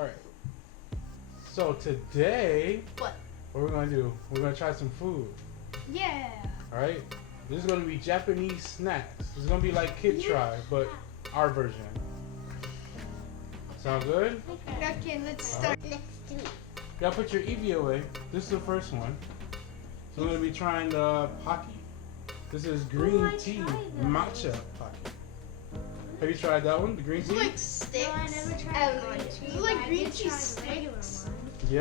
Alright. So today, What we're gonna do? We're gonna try some food. Yeah. Alright? This is gonna be Japanese snacks. It's gonna be like Kid Try, but our version. Sound good? Okay, let's start. Let's do it. Y'all put your EV away. This is the first one. So we're gonna be trying the Pocky. This is green tea matcha Pocky. Have you tried that one? The green tea? It's like sticks. No, I never tried green tea. It's like I green did tea try the regular sticks. one. Yeah?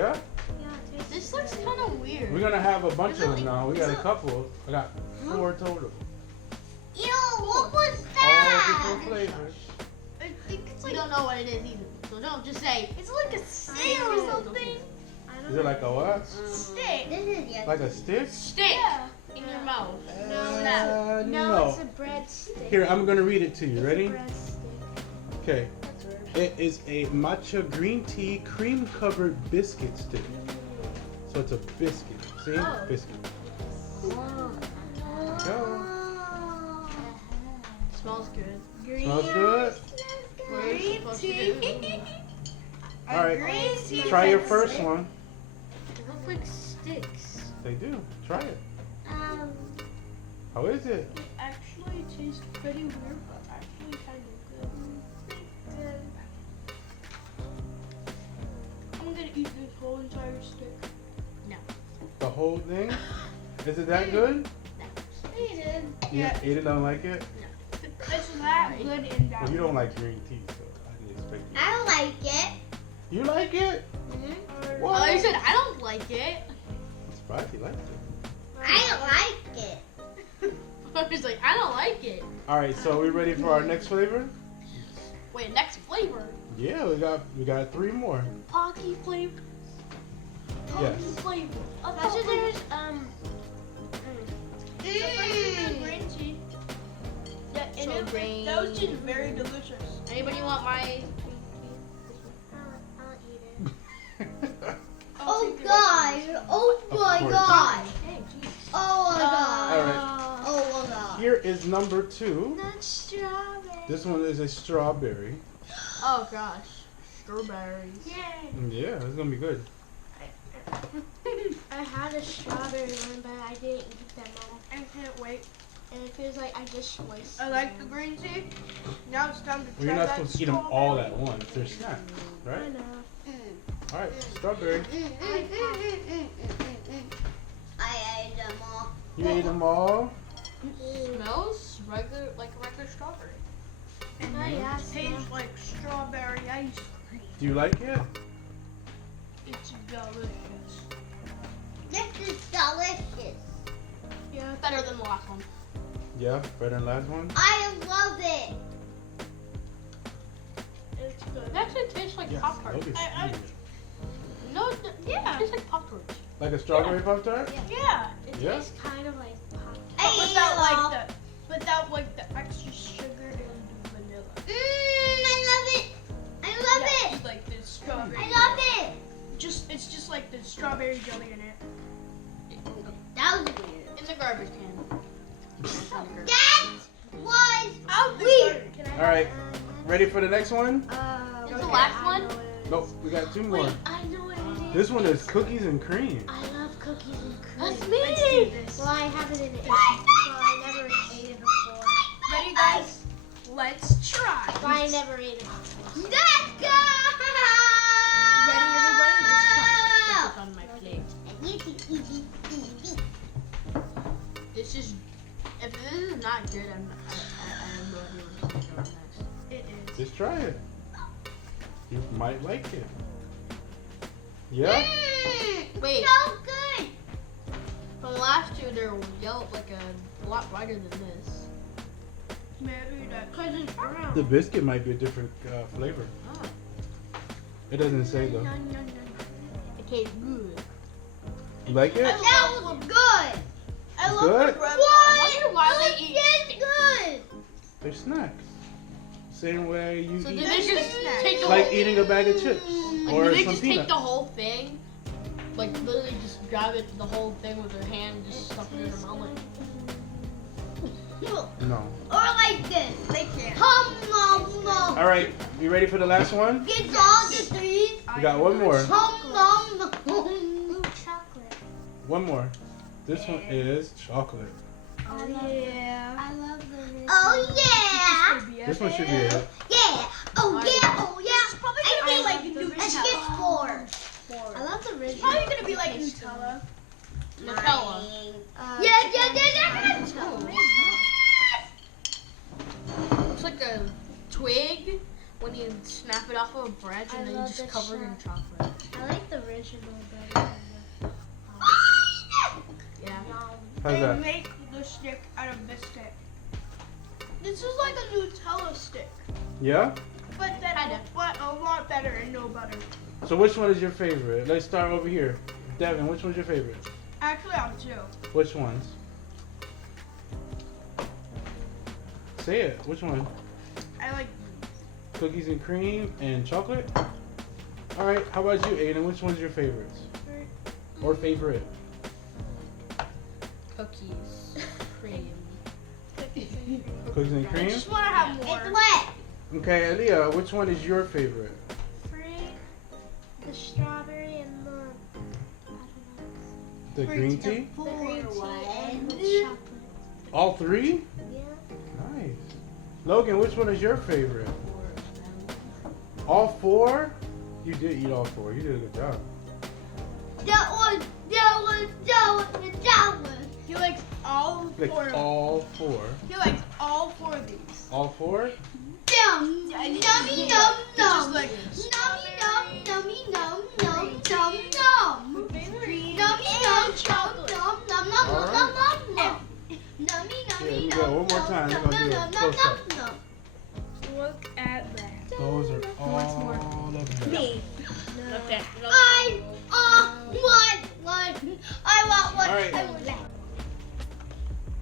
Yeah, it This looks kind of weird. We're gonna have a bunch Is it of them like- now. We is got a it- couple. I got 4 total. Ew, what was All that? different flavors. I think it's like. We don't know what it is either. So don't just say it's like a stick or something. Is it like a what? Stick. This is yummy. Like a stick? Stick in your mouth. No. No, it's a breadstick. Here, I'm gonna read it to you. Ready? Breadstick. Okay. It is a matcha green tea cream covered biscuit stick. So it's a biscuit. See? Oh. Biscuit. Oh. Go. Smells good. Smells good? What are you supposed to do? Alright. Green tea. Try your first one. They look like sticks. They do. Try it. Um, How is it? It actually tastes pretty weird, but actually kind of good. I'm gonna eat this whole entire stick. No. The whole thing? Is it that good? Eat it. You ate it, don't like it? It's that good in that. Well, you don't like green tea, so I didn't expect you. I like it. You like it? Oh, you said I don't like it. I'm surprised you liked it. I like it. I was like, I don't like it. Alright, so are we ready for our next flavor? Wait, next flavor. Yeah, we got 3 more. Pocky flavor. Yes. Flavor. Also, there's green tea. Yeah, and so it- green. that was just very delicious. Anybody want my? I'll eat it. I'll Oh take it. God! Oh my course. God! Hey, geez. Oh my God! Alright. Oh my God! Here is number 2. That's strawberry. This one is a strawberry. Oh gosh, strawberries. Yay! Yeah, it's gonna be good. I had a strawberry one, but I didn't eat them all. I can't wait. And it feels like I just wasted. I like the green tea. Now it's time to Well, try you're not that supposed to eat them all at once. They're snacks, I right? know. Alright, strawberry. I ate them all. You ate them all? Smells regular, like a regular strawberry. And it Tastes like strawberry ice cream. Do you like it? It's delicious. This is delicious. Yeah, better than the last one. Yeah, better than last one? I love it. It's good. It actually tastes like Yes, Pop Tarts. look at you. No, yeah, it tastes like Pop Tarts. Like a strawberry Pop-Tart? Yeah. It Yeah? tastes kind of like pop. Without like the extra sugar and the vanilla. I love it. I love Yeah, it. it's like the strawberry. I love it. It's just like the strawberry jelly in it. That was weird. In the garbage can. That was Out the weird. garbage. Alright, ready for the next one? Is the last one? Nope, we got 2 more. Wait, I know what it is. This one is cookies and cream. I love cookies and cream. That's me. Well, I have it in Asian, so I never ate it before. Ready, guys? Let's try. But I never ate it before. Let's go! Ready, everybody? Let's try. Put this on my plate. This is. If this is not good, I have no idea what's going on next. It is. Just try it. You might like it. Yeah? Wait. So good. From the last 2, they're yellow, like a lot brighter than this. Maybe that because it's brown. The biscuit might be a different flavor. Oh. It doesn't say though. It tastes good. You like it? That was good. I love Good? the bread. What? I wonder why they eat It's sticks. good. They're snacks. Same way you So eat. did they just take It's the like whole, eating a bag of chips like, or did they some just peanuts. take the whole thing? Like literally just grab it the whole thing with their hand and just stuff it in their mouth. No. Or like this. They can't. Come on. All right, you ready for the last one? Gets all the 3. We got one more. Ooh, chocolate. One more. This one is chocolate. Oh yeah. I love the original. Oh yeah. This one should be it. Yeah. Oh yeah. Oh yeah. It's probably gonna be like Nutella. Let's get 4. I love the original. It's probably gonna be like Nutella. Nutella. Yeah. Looks like a twig when you snap it off of a branch I and then you love just the cover it in shell. chocolate. I like the original better. Yeah. How's that? make the stick out of biscuit. This is like a Nutella stick, Yeah? but then but a lot better and no butter. So which one is your favorite? Let's start over here. Devin, which one's your favorite? Actually, I'm 2. Which ones? Say it. Which one? I like Cookies and cream and chocolate? Alright, how about you, Aiden? Which one's your favorite? Or favorite? cookies, cream. Cookies and I cream? just want to have more. It's wet. Okay, Aaliyah, which one is your favorite? The strawberry and the The green tea? the green tea and the chocolate. All 3? Yeah. Nice. Logan, which one is your favorite? All 4? You did eat all 4. You did a good job. That one. He likes all Like 4. all 4. He likes all 4 of these. All 4? Yum. Yeah, Yummy yeah. num It's num. just like Yummy num num num. Yummy num chocolate. num num num num num num. Nummy Yeah, nummy we num. go. One more time. We're gonna do it. Close up. Look at that. Those are all of them. Me. Look at I want one. I want one. All right. I want that.